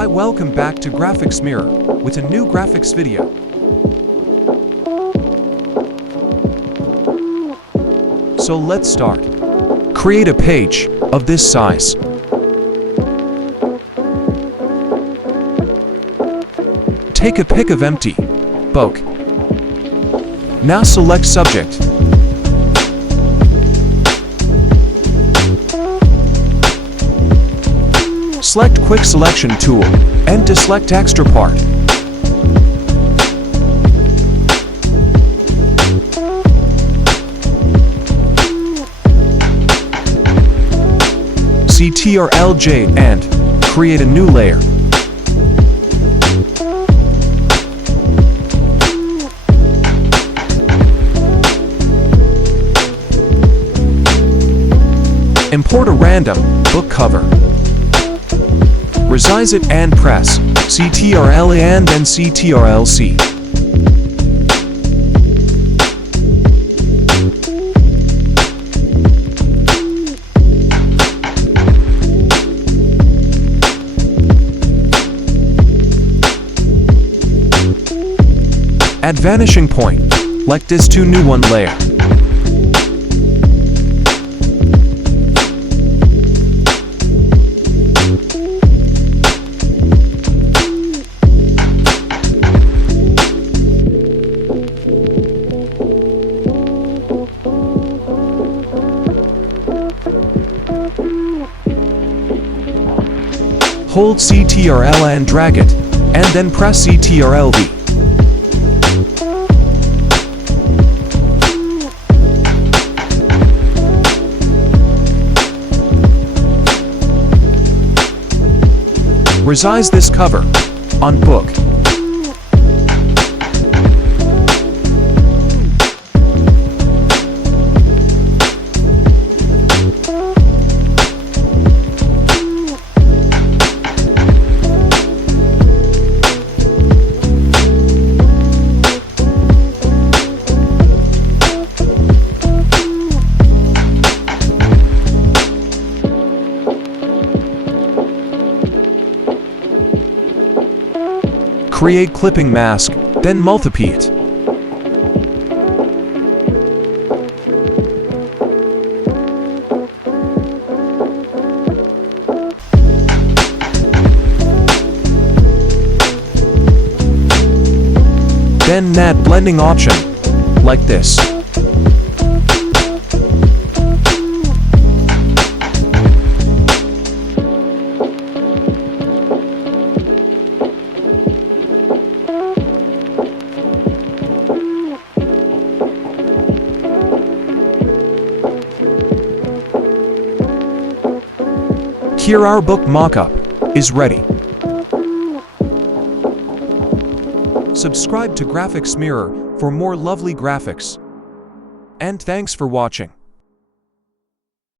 Hi, welcome back to Graphics Mirror with a new graphics video. So let's start. Create a page of this size. Take a pic of empty book. Now select subject. Select quick selection tool and deselect extra part. Ctrl+J and create a new layer. Import a random book cover. Resize it and press Ctrl and then Ctrl+C. Add vanishing point, like this to new one layer. Hold Ctrl and drag it, and then press Ctrl+V. Resize this cover on book. Create clipping mask, then multiply it. Then add blending option, like this. Here our book mockup is ready. Subscribe to Graphics Mirror for more lovely graphics. And thanks for watching.